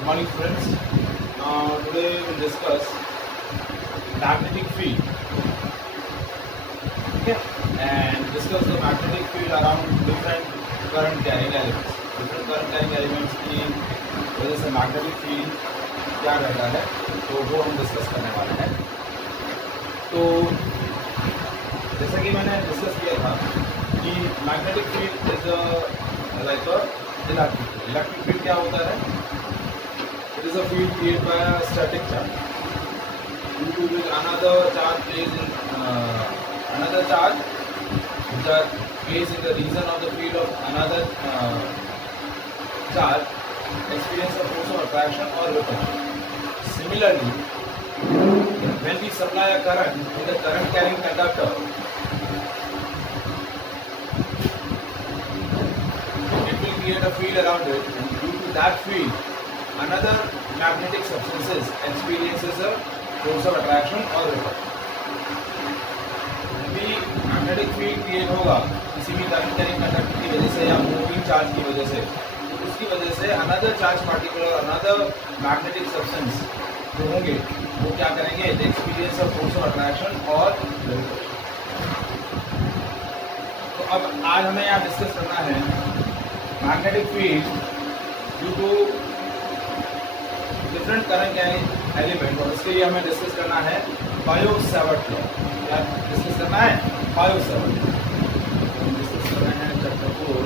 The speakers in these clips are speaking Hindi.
Good morning, friends. Today we will discuss magnetic field. Okay, and discuss the magnetic field around different current carrying elements. Different current carrying elements की वजह से magnetic field क्या रहता है, तो वो हम डिस्कस करने वाले हैं. तो जैसा कि मैंने डिस्कस किया था कि magnetic field is like a electric field. Electric field क्या होता है? It is a field created by a static charge, due to which another charge plays in another charge which are placed in the region of the field of another charge experience a force of attraction or repulsion. Similarly, when we supply a current in the current carrying conductor, it will create a field around it, and due to that field another magnetic substances experiences a force of attraction or repulsion. भी मैग्नेटिक फील्ड क्रिएट होगा किसी भी करंट कैरिंग कंडक्टर की वजह से या मूविंग चार्ज की वजह से, उसकी वजह से अनदर चार्ज पार्टिकल और अनदर मैग्नेटिक सब्सटेंस जो होंगे वो क्या करेंगे, they experience a force of attraction और रिपल्शन. तो अब आज हमें यहाँ डिस्कस करना है magnetic field due to different current carrying element, और इसके लिए हमें डिस्कस करना है बायो-सावर्ट लॉ. क्या डिस्कस करना है? Biot-Savart law. डिस्कस कर रहे हैं चैप्टर 4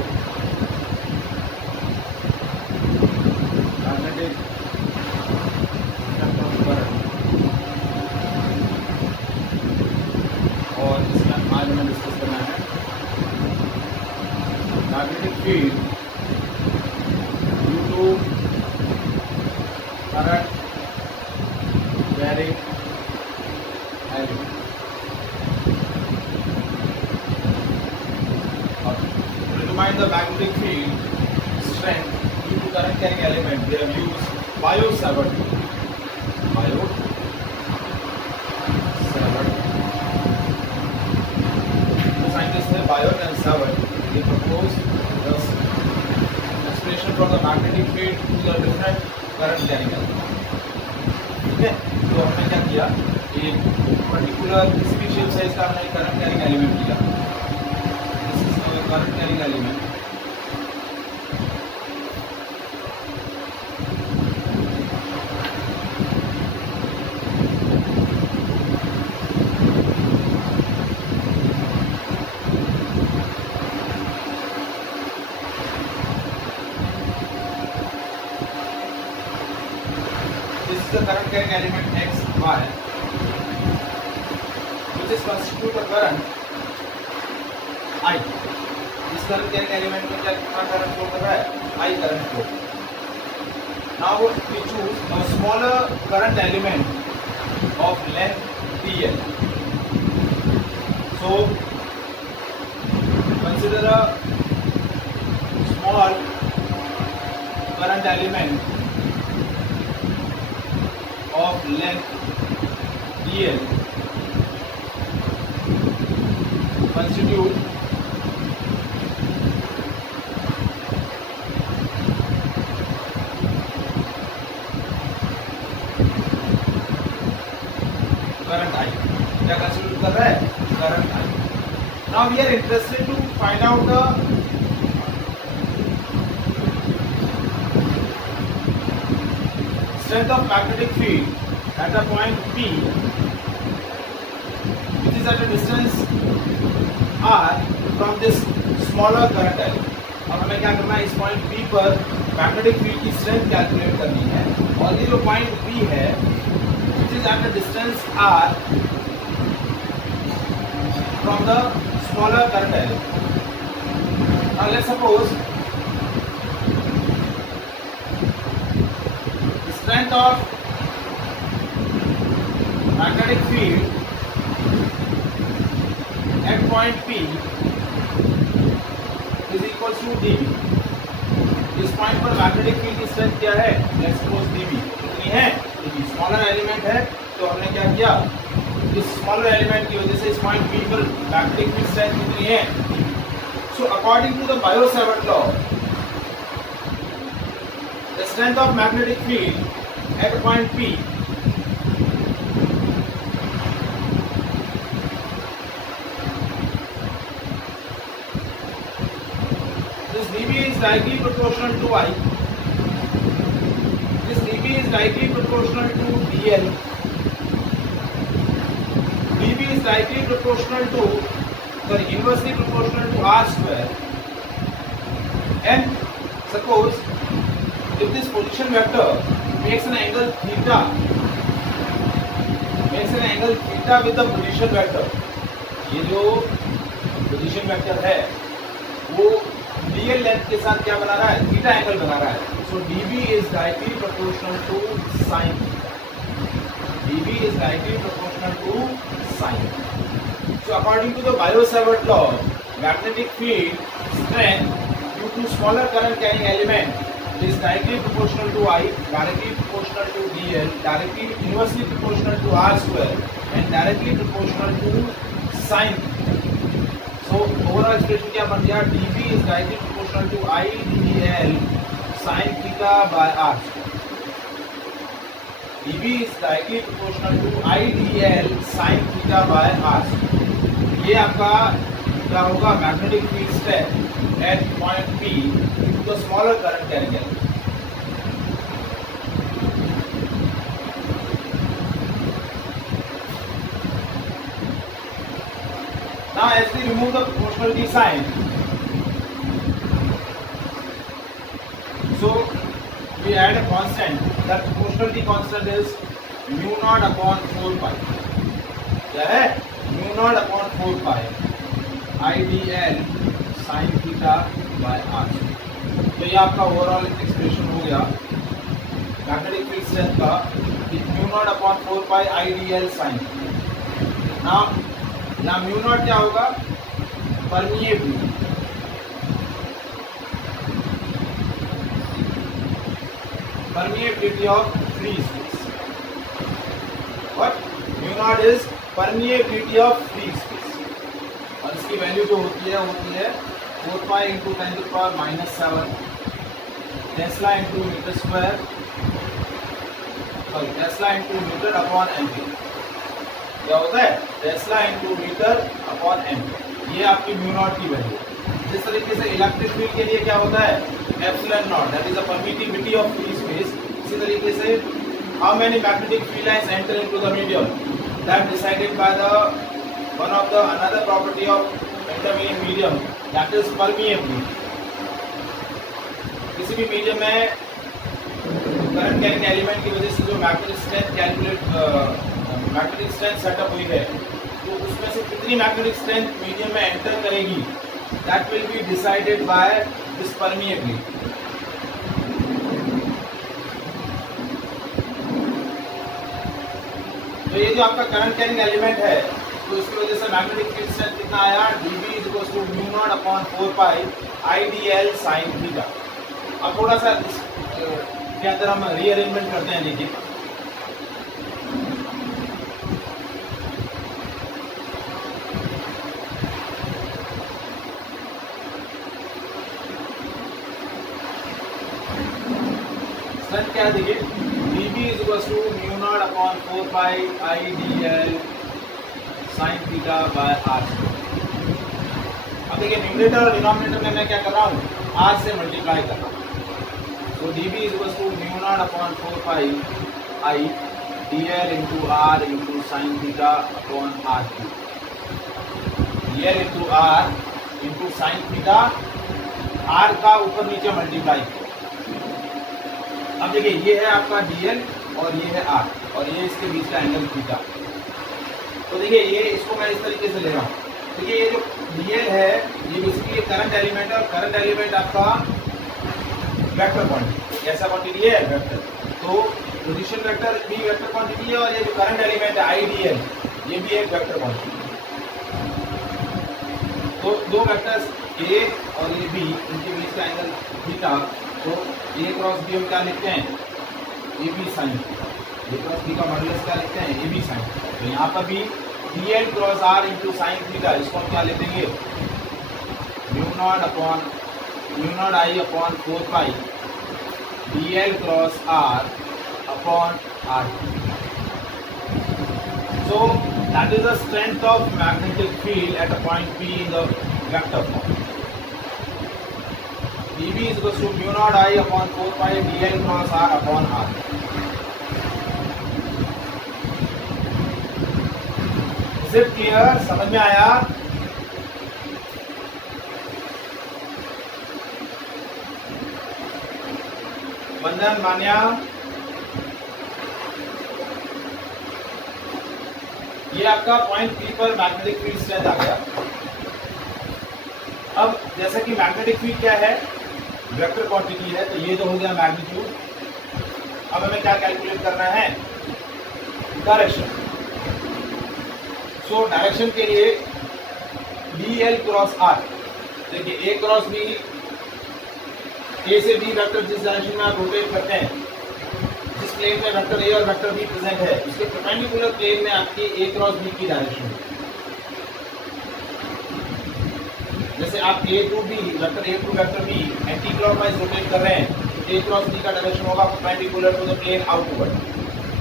मैग्नेटिक करंट, और इसमें आज हमें डिस्कस करना है magnetic field due to current carrying element. To determine the magnetic field strength due to current carrying element, they have used Biot-Savart law. Biot-Savart. The scientists है Biot and Savart. They propose the explanation for the magnetic field to the different current carrying element. ठीक है, तो हमने क्या किया, एक पर्टिकुलर किसी भी शेप साइज का हमने करंट कैरिंग एलिमेंट लिया. This is a current carrying element. The current carrying element X, Y, which is constitute a current I. इस current carrying element में क्या कितना current flow कर रहा है? I current flow. Now we choose a smaller current element of length dl. So consider a small current element of length dl constitute current I. क्या constitute कर रहा है? Current I. Now we are interested to find out the strength of magnetic field at a point P, which is at a distance r from this smaller current element. अब हमें क्या करना है, इस पॉइंट P पर मैग्नेटिक फील्ड की स्ट्रेंथ कैलकुलेट करनी है, और ये जो पॉइंट P है which is at a distance r from the smaller current element. Now let's suppose strength of magnetic field at point P is equals to dB. इस पॉइंट पर मैग्नेटिक फील्ड की स्ट्रेंथ क्या है? Let's suppose dB. कितनी है? dB. स्मॉलर एलिमेंट है, तो हमने क्या किया, इस स्मॉलर एलिमेंट की वजह से इस पॉइंट P पर मैग्नेटिक फील्ड स्ट्रेंथ कितनी है? So according to the Biot-Savart law, the strength of magnetic field at point P this dB is directly proportional to I. This dB is directly proportional to dl. dB is directly proportional to, sorry, inversely proportional to r square. And suppose if this position vector makes an angle theta with the position vector, ये जो position vector है वो dl लेंथ के साथ क्या बना रहा है, थीटा एंगल बना रहा है. So dB is directly proportional to sin theta. dB is directly proportional to sin. So according to the Biot-Savart law, magnetic field strength due to smaller current carrying element is directly proportional to I, directly proportional to dl, directly inversely proportional to r square, and directly proportional to sin. So overall expression क्या बन गया, dB is directly proportional to I dl sin theta by r square. dB is directly proportional to I dl sin theta by r square. ये आपका क्या होगा, magnetic field strength eight point P to the smaller current carrying element. Now as we remove the proportionality sign, so we add a constant. That proportionality constant is mu naught upon 4 pi. क्या है, mu naught upon 4 pi I dl sin theta by r. तो ये आपका ओवरऑल एक्सप्रेशन हो गया मैग्नेटिक फील्ड स्ट्रेंथ का, mu naught upon 4 pi I dl sin. now mu naught क्या होगा, permeability. permeability of free space. What? Mu naught is permeability of free space. और इसकी वैल्यू जो होती है 4 pi into 10 to the power minus 7 Tesla into meter square. Sorry, Tesla into meter upon ampere. क्या होता है, Tesla into meter upon ampere. ये आपकी mu naught की वैल्यू. जिस तरीके से इलेक्ट्रिक फील्ड के लिए क्या होता है, epsilon not, that is the permittivity of free space. इसी तरीके से how many magnetic field lines enter into the medium, that decided by the one of the another property of intermediate medium, that is permeability. किसी भी मीडियम में करंट कैरिंग एलिमेंट की वजह से जो magnetic strength magnetic strength setup हुई है, तो उसमें से कितनी मैग्नेटिक स्ट्रेंथ मीडियम में एंटर करेगी, that will be decided by this permeability. तो ये जो आपका करंट कैरिंग एलिमेंट है, तो इसकी वजह से मैग्नेटिक फील्ड स्ट्रेंथ कितना आया, dB is equals to mu naught upon 4 pi I dl sin theta. अब थोड़ा सा इसके अंदर हम रीअरेंजमेंट करते हैं. देखिए क्या है, देखिए dB is equals to mu naught upon 4 pi I dl sin theta by r. अब देखिए न्यूमरेटर और डिनोमिनेटर में मैं क्या कर रहा हूँ, r से मल्टीप्लाई कर रहा हूँ. तो dB is equals to mu naught upon 4 pi I dl into r into sin theta upon r cube. dl into r into sin theta, r का ऊपर नीचे मल्टीप्लाई. अब देखिए ये है आपका dl और ये है r और ये इसके बीच का एंगल थीटा. तो देखिए ये इसको मैं इस तरीके से ले रहा हूँ. देखिए ये जो dl है ये बेसिकली करंट एलिमेंट है, और करंट एलिमेंट आपका वेक्टर क्वांटिटी. कैसा क्वांटिटी है, वेक्टर. तो पोजीशन वेक्टर भी वेक्टर क्वांटिटी है, और ये जो करंट एलिमेंट है I dl ये भी एक वेक्टर क्वांटिटी. तो दो वेक्टर्स a और ये b, इनके बीच का एंगल थीटा. तो a क्रॉस b हम क्या लिखते हैं, A B sine. a cross b का मॉडुलस क्या लिखते हैं, ए बी साइन. तो यहाँ पर भी dl cross r into sine theta, इसको हम क्या लिख देंगे, mu naught I upon 4 pi dl cross r upon r. So that is the strength of magnetic field at a point P in the vector form. dB is equal to mu naught I upon 4 pi dl cross r upon r. Is it clear? समझ में आया? वंदन, मान्या, ये आपका पॉइंट पी पर मैग्नेटिक फील्ड स्ट्रेंथ आ गया। अब जैसा कि मैग्नेटिक फील्ड क्या है, वेक्टर क्वांटिटी है, तो ये तो हो गया मैग्नीट्यूड। अब हमें क्या कैलकुलेट करना है, डायरेक्शन। सो डायरेक्शन के लिए dl क्रॉस r, देखिए a क्रॉस b, a से b वेक्टर जिस डायरेक्शन में आप रोटेट करते हैं, जिस प्लेन में वेक्टर a और वेक्टर b प्रेजेंट है, उसके परपेंडिकुलर प्लेन में आपकी a क्रॉस b की डायरेक्शन है। जैसे आप a to b, vector a to vector b anti clockwise rotate कर रहे हैं, तो a क्रॉस b का डायरेक्शन होगा perpendicular to the plane outward.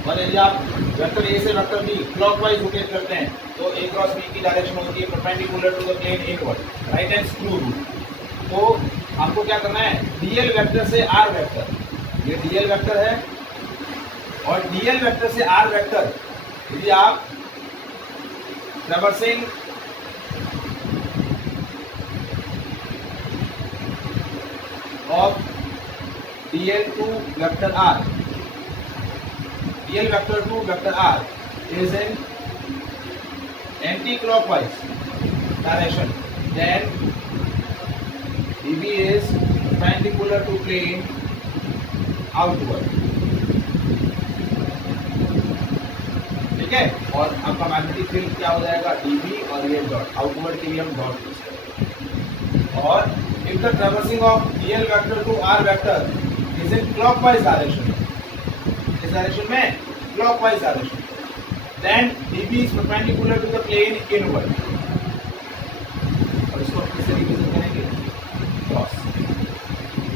और यदि आप वेक्टर a से वेक्टर b क्लॉकवाइज रोटेट करते हैं, तो a क्रॉस b की डायरेक्शन होती है perpendicular to the plane inward, right hand screw rule. तो आपको क्या करना है, dl वेक्टर से r वेक्टर, ये dl वेक्टर है, और dl वेक्टर से r वेक्टर यदि आप traversing of dl to vector r, dl vector to vector r is in anti-clockwise direction, then dB is perpendicular to plane outward, ठीक है। और आपका मैग्नेटिक फील्ड क्या हो जाएगा, dB, और ये डॉट आउटवर्ड के लिए हम डॉट यूज करेंगे। और if the traversing of dl vector to r vector is in clockwise direction, इस डायरेक्शन में clockwise direction, then dB is perpendicular to the plane inward, और इसको हम किस तरीके से करेंगे, क्रॉस।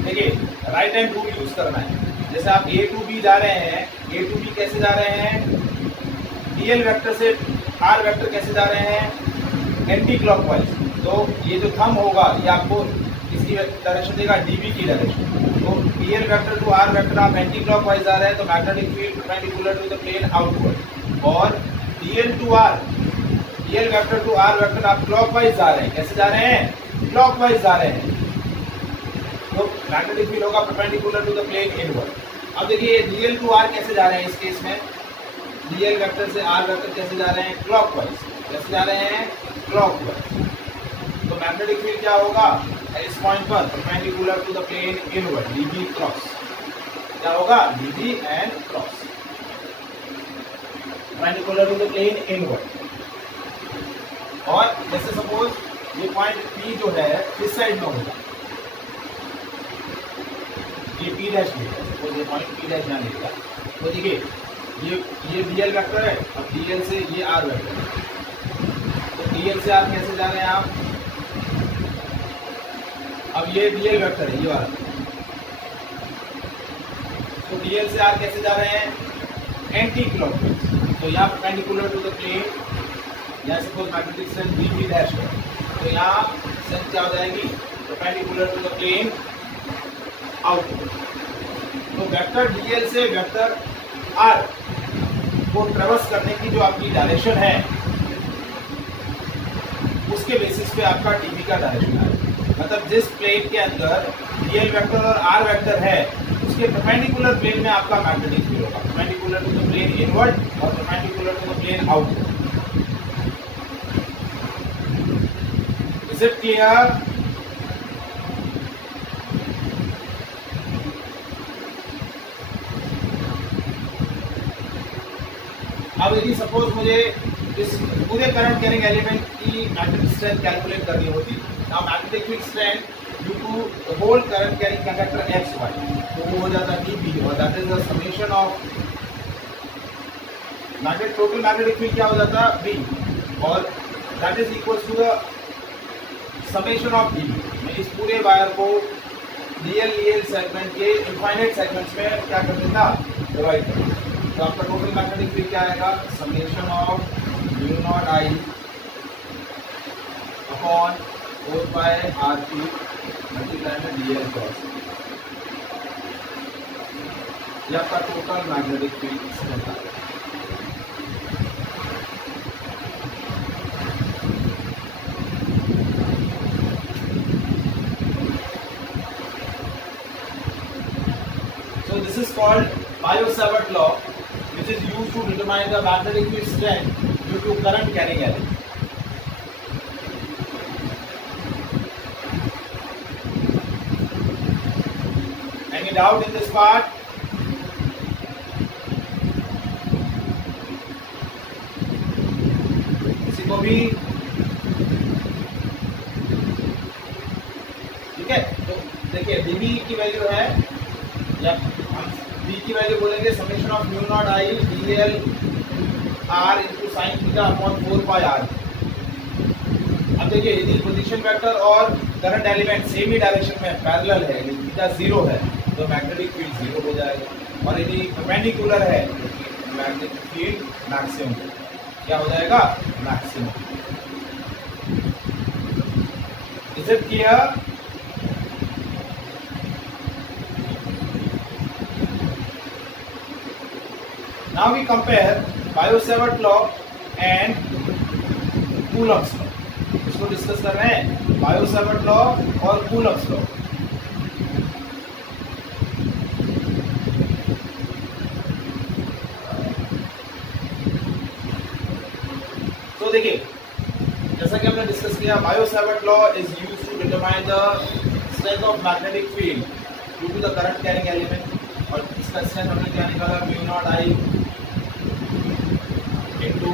देखिए राइट हैंड रूल यूज करना है। जैसे आप a टू b जा रहे हैं, a टू b कैसे जा रहे हैं, dl वेक्टर से r वेक्टर कैसे जा रहे हैं, एंटी क्लॉकवाइज। तो ये जो थंब होगा ये आपको इसकी डायरेक्शन देगा, dB की डायरेक्शन। तो dl vector to r vector आप एंटी क्लॉकवाइज जा रहे हैं, तो magnetic field perpendicular to the plane outward. और dl vector to r vector आप क्लॉकवाइज जा रहे हैं, कैसे जा रहे हैं, क्लॉकवाइज जा रहे हैं, तो मैग्नेटिक फील्ड होगा perpendicular to the plane inward. अब देखिए dl टू r कैसे जा रहे हैं, इस केस में dl वेक्टर से r वेक्टर कैसे जा रहे हैं, क्लॉकवाइज, कैसे जा रहे हैं, क्लॉकवाइज। तो मैग्नेटिक फील्ड क्या होगा इस पॉइंट पर, perpendicular to the plane inward, dB cross, क्या होगा, dB and cross, perpendicular to the plane inward. और जैसे सपोज ये पॉइंट P जो है इस साइड में होगा, ये P डैश लेगा, सपोज ये पॉइंट P डैश यहाँ लेगा, तो देखिए ये dl वेक्टर है, अब dl से ये r वेक्टर है, तो dl से r कैसे जा रहे हैं आप, अब ये dl वेक्टर है ये वाला, तो dl से r कैसे जा रहे हैं, एंटी क्लॉकवाइज। तो यहाँ परपेंडिकुलर टू द प्लेन, यहाँ suppose magnetic strength dB dash है, तो यहाँ स्ट्रेंथ क्या हो जाएगी, perpendicular to the plane outward. तो वेक्टर dl से वेक्टर r को ट्रेवर्स करने की जो आपकी डायरेक्शन है, उसके बेसिस पे आपका dB का डायरेक्शन आएगा। मतलब जिस प्लेन के अंदर dl वेक्टर और r वेक्टर है, उसके परपेंडिकुलर प्लेन में आपका मैग्नेटिक फील्ड होगा, perpendicular to the plane inward और perpendicular to the plane outward. Is it clear? अब यदि सपोज मुझे इस पूरे करंट कैरिंग एलिमेंट की मैग्नेटिक स्ट्रेंथ कैलकुलेट करनी होती, now magnetic field strength due to the whole current carrying conductor XY, तो वो हो जाता dB, और that is the summation of total magnetic field, क्या हो जाता B, और that is equal to the summation of dB। मैं इस पूरे वायर को डीएल सेगमेंट के इनफाइनाइट सेगमेंट्स में क्या कर देता, डिवाइड कर देता। तो आपका टोटल मैग्नेटिक फील्ड क्या आएगा, summation of mu naught I upon 4 pi R cube multiply में डीएल क्रॉस, ये आपका टोटल मैग्नेटिक फील्ड होता है। So this is called Biot-Savart law, which is used to determine the magnetic field strength due to current carrying element. Any doubt in this part? किसी को भी? ठीक है, तो देखिए dB की वैल्यू है, या हम b की वैल्यू बोलेंगे summation of mu naught I dl r into sin theta upon 4 pi r। अब देखिए यदि पोजीशन वेक्टर और करंट एलिमेंट सेम ही डायरेक्शन में पैरेलल है, यदि थीटा 0 है तो मैग्नेटिक फील्ड 0 हो जाएगा, और यदि परपेंडिकुलर है तो मैग्नेटिक फील्ड मैक्सिमम क्या हो जाएगा, maximum. Is it clear? Now we compare Biot-Savart law and Coulomb's law. इसको डिस्कस कर रहे हैं, Biot-Savart law और Coulomb's law। तो देखिए जैसा कि हमने डिस्कस किया, Biot-Savart law is used to determine the strength of magnetic field due to the current carrying element, और इसका स्ट्रेंथ हमने क्या निकाला, mu naught I into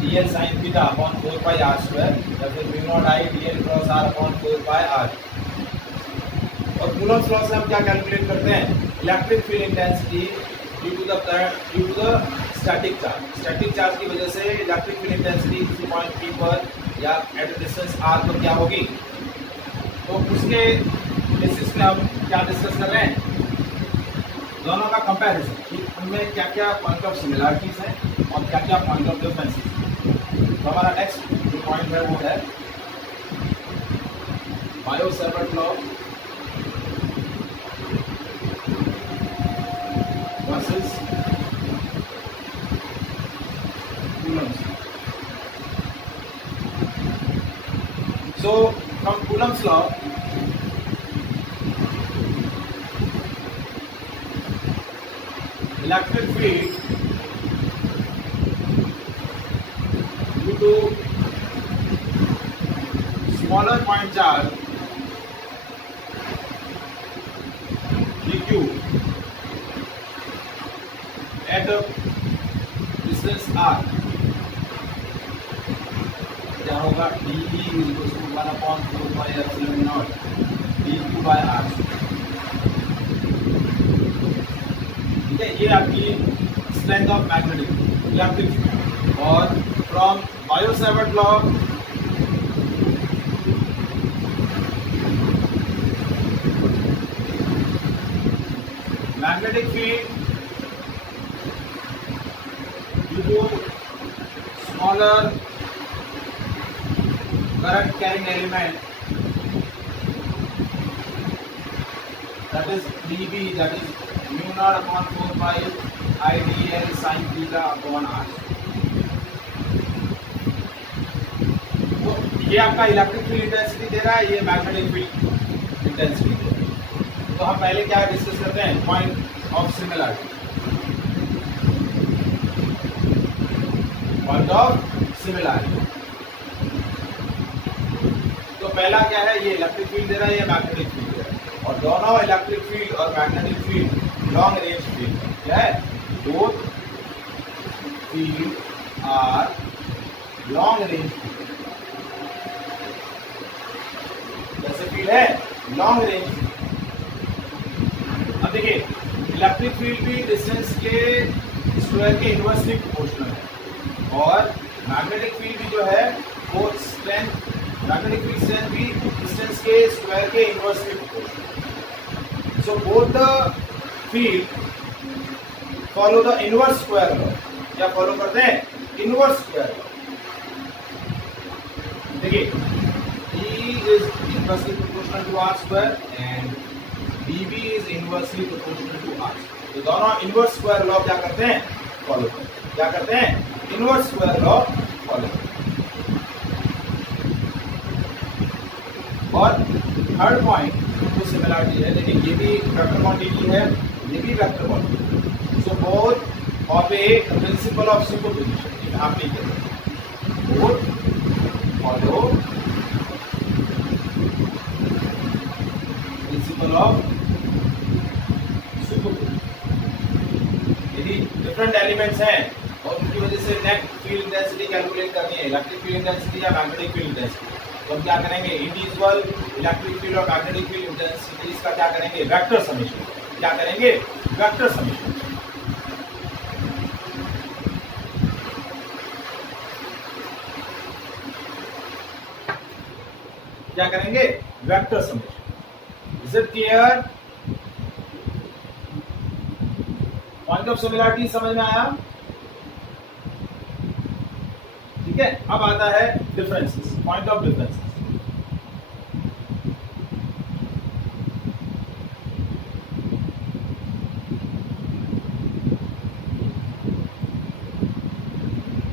dl sine theta upon 4 pi r square, या फिर mu naught I dl cross r upon 4 pi r. और कूलम्ब्स लॉ से हम क्या कैलकुलेट करते हैं, electric field intensity due to the current, due to the static charge. Static charge की वजह से इलेक्ट्रिक फील्ड इंटेंसिटी किसी पॉइंट पी पर या एट अ डिस्टेंस आर पर क्या होगी, तो उसके बेसिस पे हम क्या डिस्कस कर रहे हैं, दोनों का कंपैरिजन कि उनमें क्या क्या पॉइंट ऑफ सिमिलरिटीज हैं और क्या क्या पॉइंट ऑफ डिफरेंसेस हैं। तो हमारा नेक्स्ट जो पॉइंट है वो है Biot-Savart law versus Coulomb's। So from Coulomb's law, electric field due to smaller point charge dq at a distance r क्या होगा, dE equals to 1/4 pi epsilon naught dq by r। ठीक है, ये आपकी strength of magnetic electric field. और from Biot-Savart law magnetic field due to smaller current carrying element, that is dB, that is mu naught upon 4 pi IDL sin theta upon r। तो ये आपका इलेक्ट्रिक फील्ड इंटेंसिटी दे रहा है, ये मैग्नेटिक फील्ड इंटेंसिटी दे रहा है। तो हम पहले क्या डिस्कस करते हैं, point of similarity. Point of similarity, तो पहला क्या है, ये इलेक्ट्रिक फील्ड दे रहा है, ये मैग्नेटिक फील्ड दे रहा है, और दोनों इलेक्ट्रिक फील्ड और magnetic field long range field क्या है, both field are long range field. जैसे फील्ड है लॉन्ग रेंज फील्ड। अब देखिए इलेक्ट्रिक फील्ड भी डिस्टेंस के स्क्वायर के इनवर्सली प्रोपोर्शनल है, और मैग्नेटिक फील्ड भी जो है वो स्ट्रेंथ मैग्नेटिक फील्ड डिस्टेंस भी डिस्टेंस के स्क्वायर के inversely proportional. So both the field follow the inverse square law. क्या फॉलो करते हैं? Inverse square law. देखिए, E is inversely proportional to R square and dB is inversely proportional to R। तो दोनों इनवर्स स्क्वायर लॉ क्या करते हैं? फॉलो करते हैं। क्या करते हैं? इनवर्स स्क्वायर लॉ फॉलो करते हैं। और थर्ड पॉइंट जो सिमिलरिटी है, देखिए ये भी वेक्टर क्वांटिटी है, ये भी vector quantity. So both obey principle of superposition. आप नहीं कहते both follow principle of superposition. यदि डिफरेंट एलिमेंट्स हैं और उनकी वजह से नेट फील्ड इंटेंसिटी कैलकुलेट करनी है, इलेक्ट्रिक फील्ड इंटेंसिटी या मैग्नेटिक फील्ड इंटेंसिटी, तो हम क्या करेंगे? इंडिविजुअल इलेक्ट्रिक फील्ड और मैग्नेटिक फील्ड इंटेंसिटीज का क्या करेंगे? Vector summation. क्या करेंगे? Vector summation. क्या करेंगे? Vector summation. Is it clear? Point of similarity समझ में आया? ठीक है, अब आता है डिफरेंसेस, पॉइंट ऑफ डिफरेंसेस।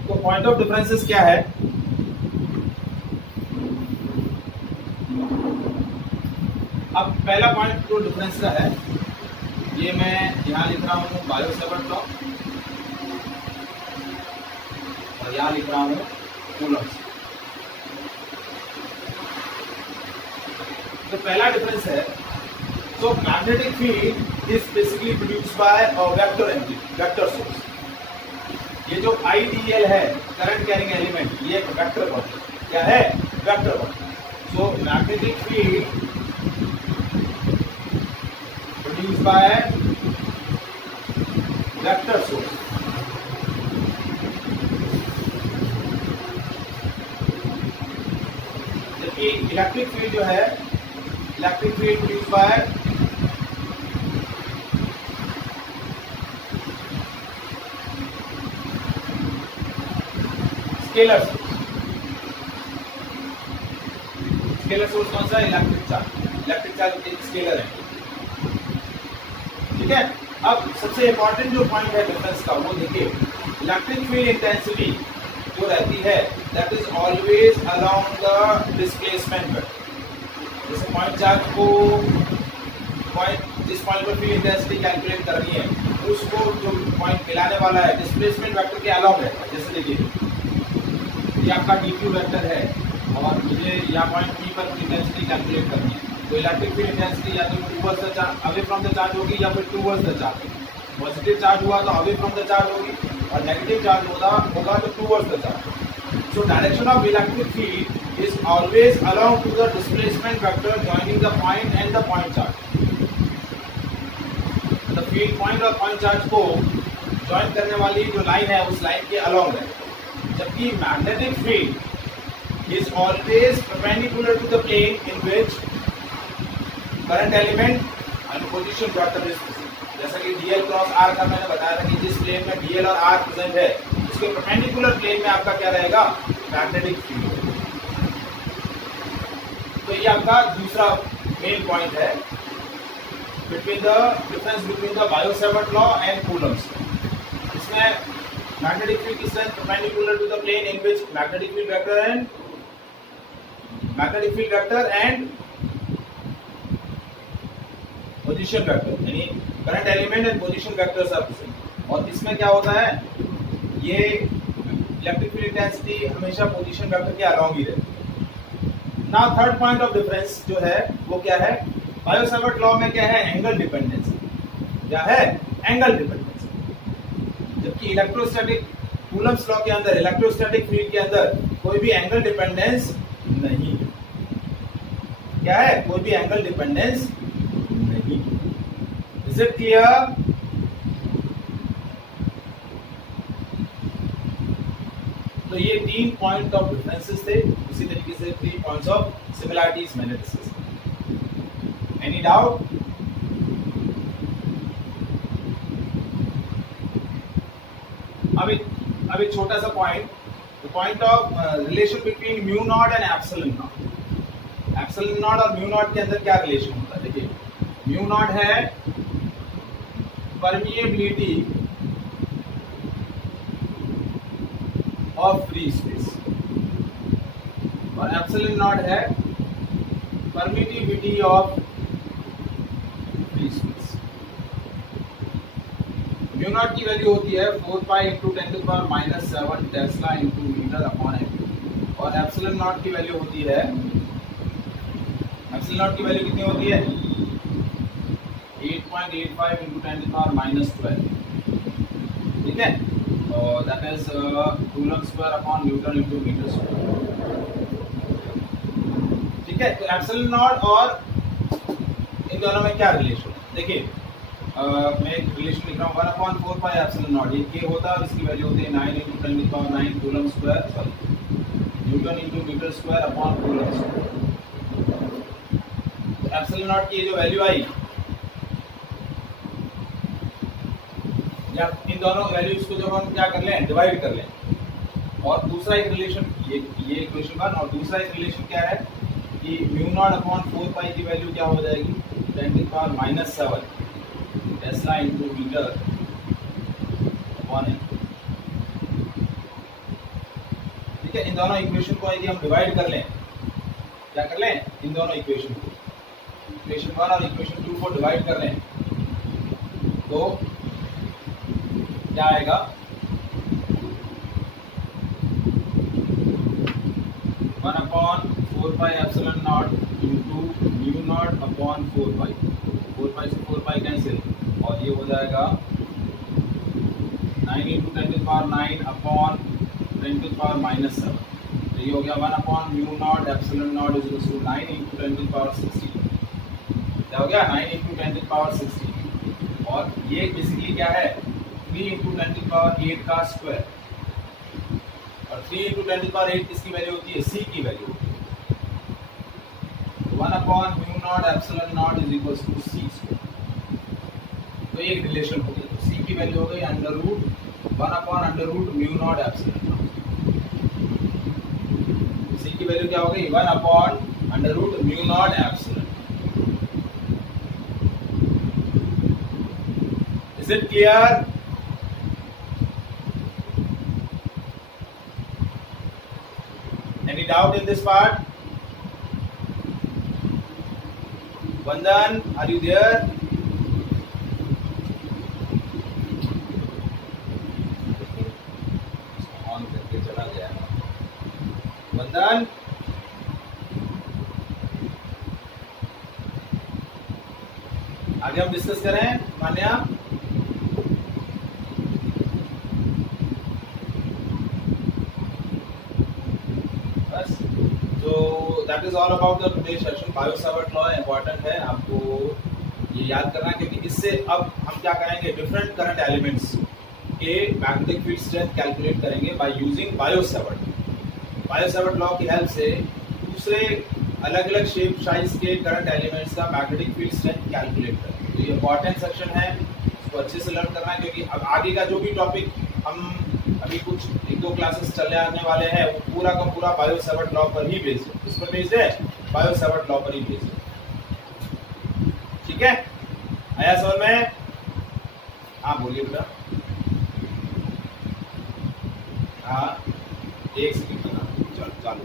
तो पॉइंट ऑफ डिफरेंसेस क्या है? अब पहला पॉइंट जो डिफरेंस का है, ये मैं यहां लिख रहा हूं बायो सेवर्ट लॉ और यहां लिख रहा हूं कूलम्ब्स। तो पहला डिफरेंस है, तो magnetic field is basically produced by a vector energy, vector source. ये जो आईडीएल है, करंट कैरिंग एलिमेंट, ये एक वेक्टर क्वांटिटी। क्या है? Vector quantity. So magnetic field produced by vector source। जबकि इलेक्ट्रिक फील्ड जो है, electric field produced by scalar source. Scalar source कौन सा? Electric charge. इलेक्ट्रिक चार्ज एक स्केलर है। ठीक है, अब सबसे इंपॉर्टेंट जो पॉइंट है डिफरेंस का, वो देखिए, इलेक्ट्रिक फील्ड इंटेंसिटी जो रहती है that is always along the displacement vector. जैसे पॉइंट चार्ज को जिस पॉइंट पर फील्ड इंटेंसिटी कैलकुलेट करनी है, उसको जो पॉइंट मिलाने वाला है डिस्प्लेसमेंट वेक्टर के अलोंग रहता है। जैसे देखिए, ये आपका dq वेक्टर है और मुझे यहाँ पॉइंट P पर इंटेंसिटी कैलकुलेट करनी है, तो इलेक्ट्रिक फील्ड इंटेंसिटी या तो towards the charge, away from the charge होगी, या फिर towards the charge. Positive charge हुआ तो अवे फ्रॉम द चार्ज होगी, और नेगेटिव चार्ज होगा तो towards the charge. So direction of electric field is always along to the displacement vector joining the point and the point charge. The field point और पॉइंट चार्ज को ज्वाइन करने वाली जो लाइन है, उस लाइन के अलोंग है। जबकि magnetic field is always perpendicular to the plane in which current element and position vector is present। जैसा कि dl क्रॉस r का मैंने बताया था कि जिस प्लेन में dl और r प्रेजेंट है, उसके परपेंडिकुलर प्लेन में आपका क्या रहेगा? Magnetic field. तो ये आपका दूसरा मेन पॉइंट है between the difference between the Biot Savart law and Coulomb's. इसमें magnetic field is perpendicular to the plane in which magnetic field vector and position vector, यानी current element and position vectors are present. और इसमें क्या होता है? ये इलेक्ट्रिक फील्ड इंटेंसिटी हमेशा पोजीशन वेक्टर के अलोंग ही रहती है। Now third point of difference जो है वो क्या है? बायो सेवर्ट लॉ में क्या है? Angle dependency. क्या है? Angle dependency. जबकि इलेक्ट्रोस्टैटिक कूलम्ब्स लॉ के अंदर, इलेक्ट्रोस्टैटिक फील्ड के अंदर कोई भी एंगल डिपेंडेंस नहीं है। क्या है? कोई भी एंगल डिपेंडेंस नहीं। Is it clear? तो ये 3 पॉइंट ऑफ डिफरेंसेस थे, उसी तरीके से 3 पॉइंट्स ऑफ सिमिलैरिटीज मैंने डिस्कस किया। Any doubt? अब एक छोटा सा point, the point of relation between mu naught and epsilon naught. Epsilon naught और म्यू नॉट के अंदर क्या रिलेशन होता है? देखिए, म्यू नॉट है परमिएबिलिटी ऑफ फ्री स्पेस और एप्सिलॉन नॉट है permittivity of free space. Mu naught की वैल्यू होती है 4 pi into 10⁻⁻7 tesla into metre upon m, और एप्सिलॉन नॉट की वैल्यू होती है, एप्सिलॉन नॉट की वैल्यू कितनी होती है? 8.85 इंटू 10⁻12, ठीक है, और that is coulomb square upon newton into metre square, ठीक है। तो एप्सिलॉन नॉट और इन दोनों में क्या रिलेशन है? देखिए, मैं एक रिलेशन लिख रहा हूँ, 1/4 पाई एप्सिलॉन नॉट, ये के होता है और इसकी वैल्यू होती है 9 into 10⁻9 coulomb square, sorry newton into metre square upon coulomb square. तो एप्सिलॉन नॉट की जो वैल्यू आई, जब इन दोनों वैल्यूज को जब हम क्या कर लें, डिवाइड कर लें, और दूसरा एक रिलेशन, ये इक्वेशन 1, और दूसरा एक रिलेशन क्या है कि म्यू नॉट अपॉन 4 पाई की वैल्यू क्या हो जाएगी? 10⁻⁻7 tesla into metre upon m, ठीक है। इन दोनों इक्वेशन को यदि हम डिवाइड कर लें, क्या कर लें, इन दोनों इक्वेशन को, इक्वेशन 1 और इक्वेशन 2 को डिवाइड कर लें, तो क्या आएगा? 1/4 pi epsilon not into mu naught upon 4 पाई, 4 पाई से 4 पाई कैंसिल, और ये हो जाएगा 9 इंटू 10⁻9 अपॉन 10⁻⁻7, तो ये हो गया 1 mu naught epsilon naught is equal to 9 into 10⁻16, क्या हो गया? 9 इंटू 10⁻16, और ये बेसिकली क्या है? 3 इंटू 10⁸ का स्क्वायर, और 3 इंटू 10⁸ किसकी वैल्यू होती है? सी की वैल्यू होती है। 1 mu naught epsilon naught is equal to c square, तो ये एक रिलेशन हो गया। तो सी की वैल्यू हो गई √1/√म्यू नॉट एप्सिलॉन नॉट, सी की वैल्यू क्या हो गई? 1/√म्यू naught epsilon. Is it clear? Any doubt in this part? Vandan, are you there? On करके चला गया वंदन। आगे हम डिस्कस करें Manya. That is all about the today session. Biot Savart law important है, आपको ये याद करना, क्योंकि इससे अब हम क्या करेंगे, डिफरेंट करंट एलिमेंट्स के मैग्नेटिक फील्ड स्ट्रेंथ कैलकुलेट करेंगे by using Biot-Savart. Biot-Savart law की हेल्प से दूसरे अलग अलग शेप साइज के करंट एलिमेंट्स का मैग्नेटिक फील्ड स्ट्रेंथ कैलकुलेट करेंगे। तो ये इंपॉर्टेंट सेक्शन है, इसको अच्छे से लर्न करना है, क्योंकि अब आगे का जो भी टॉपिक हम अभी कुछ 1-2 क्लासेस चले आने वाले हैं, वो पूरा का पूरा बायो-सावर्ट लॉ पर ही बेस्ड है। इस पर बेस्ड है, बायो-सावर्ट लॉ पर ही बेस्ड है, ठीक है। आया समझ में? हाँ बोलिए बेटा। हाँ, एक सेकंड, चलो चालू।